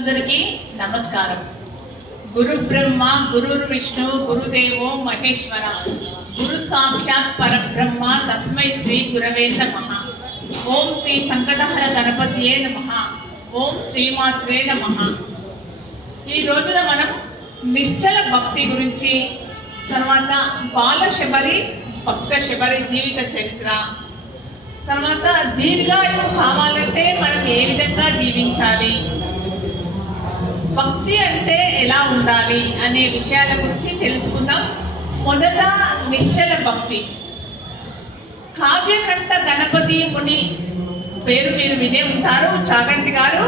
అందరికీ నమస్కారం. గురు బ్రహ్మ గురుర్ విష్ణు గురుదేవో మహేశ్వర గురు సాక్షాత్ పరబ్రహ్మ తస్మై శ్రీ గురవే నమః. ఓం శ్రీ సంకటహర గణపతియే నమః. ఓం శ్రీమాత్రే నమః. ఈ రోజున మనం నిశ్చల భక్తి గురించి, తర్వాత బాల శబరి భక్త శబరి జీవిత చరిత్ర, తర్వాత దీర్ఘాయువు కావాలంటే మనం ఏ విధంగా జీవించాలి, భక్తి అంటే ఎలా ఉండాలి అనే విషయాల గురించి తెలుసుకుందాం. మొదట నిశ్చల భక్తి. కావ్యకంఠ గణపతి ముని పేరు మీరు వినే ఉంటారు. చాగంటి గారు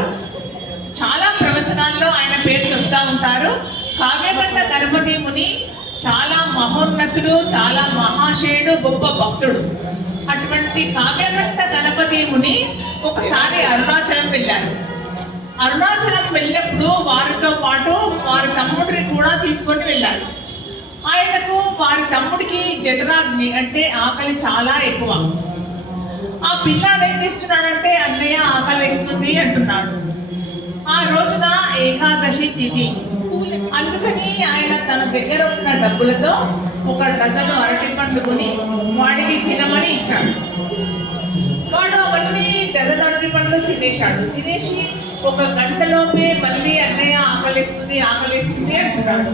చాలా ప్రవచనాల్లో ఆయన పేరు చెప్తా ఉంటారు. కావ్యకంఠ గణపతి ముని చాలా మహోన్నతుడు, చాలా మహాశయుడు, గొప్ప భక్తుడు. అటువంటి కావ్యకంఠ గణపతి ముని ఒకసారి అరుణాచలం వెళ్ళారు. అరుణాచలం వెళ్ళినప్పుడు వారితో పాటు వారి తమ్ముడిని కూడా తీసుకొని వెళ్ళారు. ఆయనకు వారి తమ్ముడికి జఠరాగ్ని అంటే ఆకలి చాలా ఎక్కువ. ఆ పిల్లాడు ఏం చేస్తున్నాడంటే, అన్నయ్య ఆకలి ఇస్తుంది అంటున్నాడు. ఆ రోజున ఏకాదశి తిథి, అందుకని ఆయన తన దగ్గర ఉన్న డబ్బులతో ఒక డజను అరటి పండ్లు కొని వాడికి తినమని ఇచ్చాడు. వాడు అవన్నీ డజన్ అరటి పండ్లు తినేశాడు. తినేసి ఒక గంటలోపే మళ్ళీ అన్నయ్య ఆకలిస్తుంది అంటున్నాడు.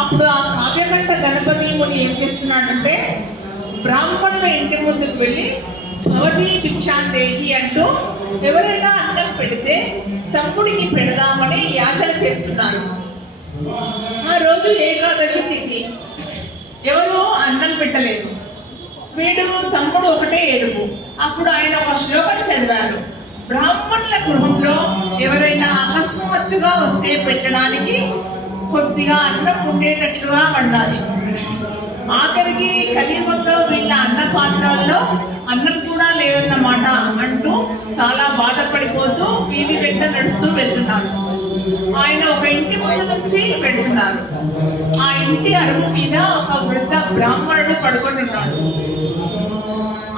అప్పుడు ఆ కావ్యకంఠ గణపతి ముని ఏం చేస్తున్నాడంటే, బ్రాహ్మణుల ఇంటి ముందుకు వెళ్ళి భవతి భిక్షాందేహి అంటూ ఎవరైనా అన్నం పెడితే తమ్ముడికి పెడదామని యాచన చేస్తున్నారు. ఆ రోజు ఏకాదశి తిథి, ఎవరు అన్నం పెట్టలేదు. వీడు తమ్ముడు ఒకటే ఏడుపు. అప్పుడు ఆయన ఒక శ్లోకం చదివారు. బ్రాహ్మణుల గృహంలో ఎవరైనా అకస్మాత్తుగా వస్తే పెట్టడానికి కొద్దిగా అన్నం ఉండేటట్లుగా వండాలి. ఆఖరికి కలియుగంలో వీళ్ళ అన్న పాత్రల్లో అన్నం కూడా లేదన్నమాట అంటూ చాలా బాధపడిపోతూ వీధి వెంట నడుస్తూ వెళ్తున్నారు. ఆయన ఒక ఇంటి ముందు నుంచి పెడుతున్నారు. ఆ ఇంటి అరుగు మీద ఒక వృద్ధ బ్రాహ్మణుడు పడుకొని ఉన్నాడు.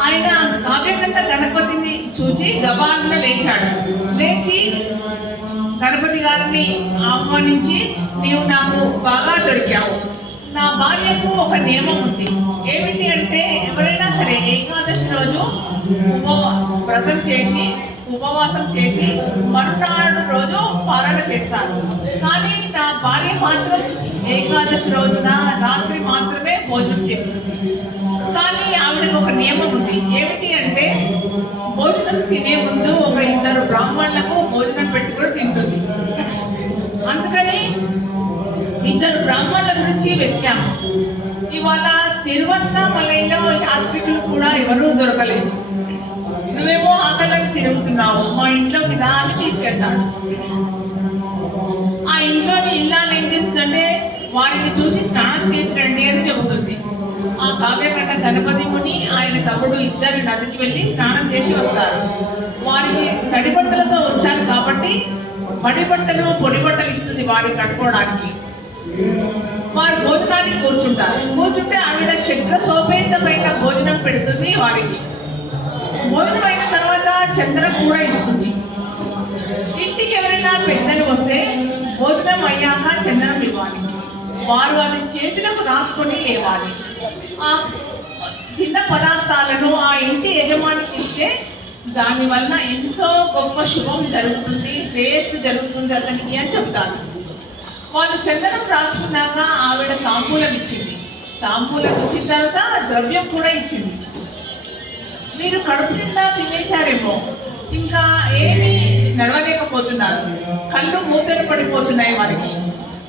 ఆయన కావ్యకంఠ గణపతిని చూచి గబాన్న లేచాడు. లేచి గణపతి గారిని ఆహ్వానించి, నీవు నాకు బాగా దొరికావు. నా భార్యకు ఒక నియమం ఉంది. ఏమిటి అంటే, ఎవరైనా సరే ఏకాదశి రోజు వ్రతం చేసి ఉపవాసం చేసి మరునాడు రోజు పాలన చేస్తాను. కానీ నా భార్య మాత్రం ఏకాదశి రోజున రాత్రి మాత్రమే భోజనం చేస్తుంది. కానీ ఆవిడకు ఒక నియమం ఉంది. ఏమిటి అంటే, భోజనం తినే ముందు ఒక 2 బ్రాహ్మణులకు భోజనం పెట్టుకుని తింటుంది. అందుకని 2 బ్రాహ్మణుల గురించి వెతికాము. ఇవాళ తిరువన్నామలైలో యాత్రికులు కూడా ఎవరూ దొరకలేదు. నువ్వేమో ఆకలిని తిరుగుతున్నావు, మా ఇంట్లోకి రా అని తీసుకెళ్తాడు. ఆ ఇంట్లోని ఇల్లాలు ఏం చేస్తుందంటే, వారిని చూసి స్నానం చేసి రండి అని చెబుతుంది. ఆ కావ్యకంఠ గణపతి ముని ఆయన తమ్ముడు ఇద్దరు నదికి వెళ్ళి స్నానం చేసి వస్తారు. వారికి తడి బట్టలతో వచ్చారు కాబట్టి మడి బట్టలు పొడి బట్టలు ఇస్తుంది వారికి కట్టుకోవడానికి. వారు భోజనానికి కూర్చుంటే ఆవిడ శక్ర సోపేతమైన భోజనం పెడుతుంది వారికి. భోజనం అయిన తర్వాత చంద్రం కూడా ఇస్తుంది. ఇంటికి ఎవరైనా పెద్దలు వస్తే భోజనం అయ్యాక చంద్రం ఇవ్వాలి. వారు అది చేతులకు రాసుకొని లేవాలి. ఆ తిన్న పదార్థాలను ఆ ఇంటి యజమానికి ఇస్తే దానివల్ల ఎంతో గొప్ప శుభం జరుగుతుంది, శ్రేయస్సు జరుగుతుంది అతనికి అని చెప్తారు. వాళ్ళు చందనం రాసుకున్నాక ఆవిడ తాంబూలం ఇచ్చింది. తాంబూలం ఇచ్చిన తర్వాత ద్రవ్యం కూడా ఇచ్చింది. మీరు కడుపు నిండా తినేశారేమో, ఇంకా ఏమీ నడవలేకపోతున్నారు, కళ్ళు మూతలు పడిపోతున్నాయి వారికి.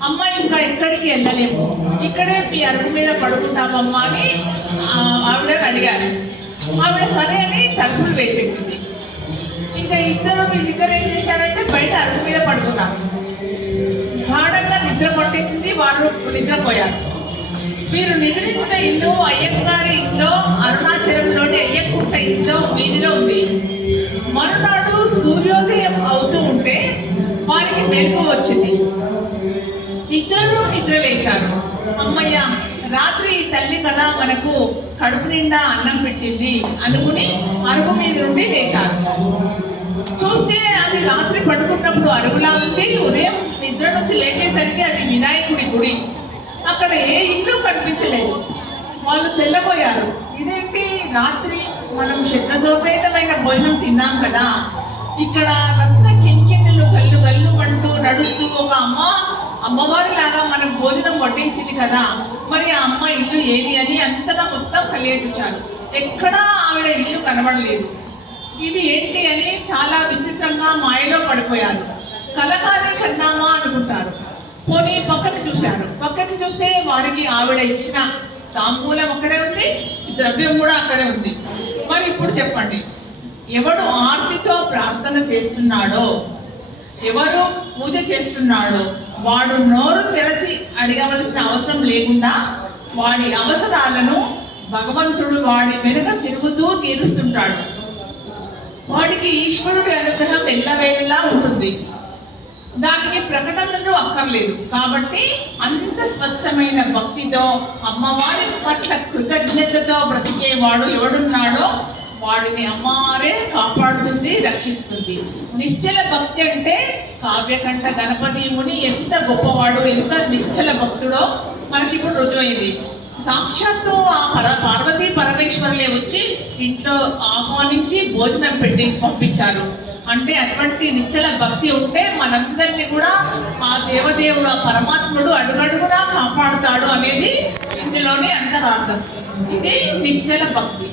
అమ్మ ఇంకా ఎక్కడికి వెళ్ళలేము, ఇక్కడే మీ అరుగు మీద పడుకుంటామమ్మా అని ఆవిడని అడిగారు. ఆవిడ సరే అని తలుపులు వేసేసింది. ఇంకా వీళ్ళిద్దరు ఏం చేశారంటే, బయట అరుగు మీద పడుకున్నారు. గాఢంగా నిద్ర పట్టేసింది. వారు నిద్రపోయారు. వీరు నిద్రించిన ఇల్లు అయ్యంగారి ఇంట్లో, అరుణాచలంలోని అయ్యకుంట ఇంట్లో వీధిలో ఉంది. మరునాడు సూర్యోదయం అవుతూ ఉంటే వారికి మెలకు వచ్చింది. ఇద్దరు నిద్ర లేచారు. అమ్మయ్య, రాత్రి తల్లి కదా మనకు కడుపు నిండా అన్నం పెట్టింది అనుకుని అరుగు మీద నుండి లేచారు. చూస్తే అది రాత్రి పడుకున్నప్పుడు అరుగులా ఉంది, అక్కడ ఏ ఇల్లు కనిపించలేదు. వాళ్ళు తెల్లబోయారు. ఇదేంటి, రాత్రి మనం శబ్దసోపేతమైన భోజనం తిన్నాం కదా, ఇక్కడ రత్న కింకిణులు గల్లు గల్లు అంటూ నడుస్తూ ఒక అమ్మవారి లాగా మనకు భోజనం వడ్డించింది కదా, మరి ఆ అమ్మ ఇల్లు ఏది అని అంతగా మొత్తం కలిగే చూశారు. ఎక్కడా ఆవిడ ఇల్లు కనబడలేదు. ఇది ఏంటి అని చాలా విచిత్రంగా మాయలో పడిపోయారు. కలకారి కన్నామా అనుకుంటారు. పోనీ పక్కకి చూశారు. పక్కకి చూస్తే వారికి ఆవిడ ఇచ్చిన తాంబూలం అక్కడే ఉంది, ద్రవ్యం కూడా అక్కడే ఉంది. మరి ఇప్పుడు చెప్పండి, ఎవడు ఆర్తితో ప్రార్థన చేస్తున్నాడో, ఎవరు పూజ చేస్తున్నాడో వాడు నోరు తెరచి అడగవలసిన అవసరం లేకుండా వాడి అవసరాలను భగవంతుడు వాడి వెనుక తిరుగుతూ తీరుస్తుంటాడు. వాడికి ఈశ్వరుడి అనుగ్రహం ఎల్లవేళలా ఉంటుంది. దానికి ప్రకటనలు అక్కర్లేదు. కాబట్టి అంత స్వచ్ఛమైన భక్తితో అమ్మవారి పట్ల కృతజ్ఞతతో బ్రతికేవాడు ఎవడున్నాడో వాడిని అమ్మవారే కాపాడుతుంది, రక్షిస్తుంది. నిశ్చల భక్తి అంటే కావ్యకంఠ గణపతి ముని ఎంత గొప్పవాడు, ఎంత నిశ్చల భక్తుడో మనకి ఇప్పుడు రుజువైంది. సాక్షాత్తు ఆ పార్వతీ పరమేశ్వరులే వచ్చి ఇంట్లో ఆహ్వానించి భోజనం పెట్టి పంపించారు. అంటే అటువంటి నిశ్చల భక్తి ఉంటే మనందరినీ కూడా ఆ దేవదేవుడు, ఆ పరమాత్ముడు అడుగడుగునా కాపాడుతాడు అనేది ఇందులోని అంతరార్థం. ఇది నిశ్చల భక్తి.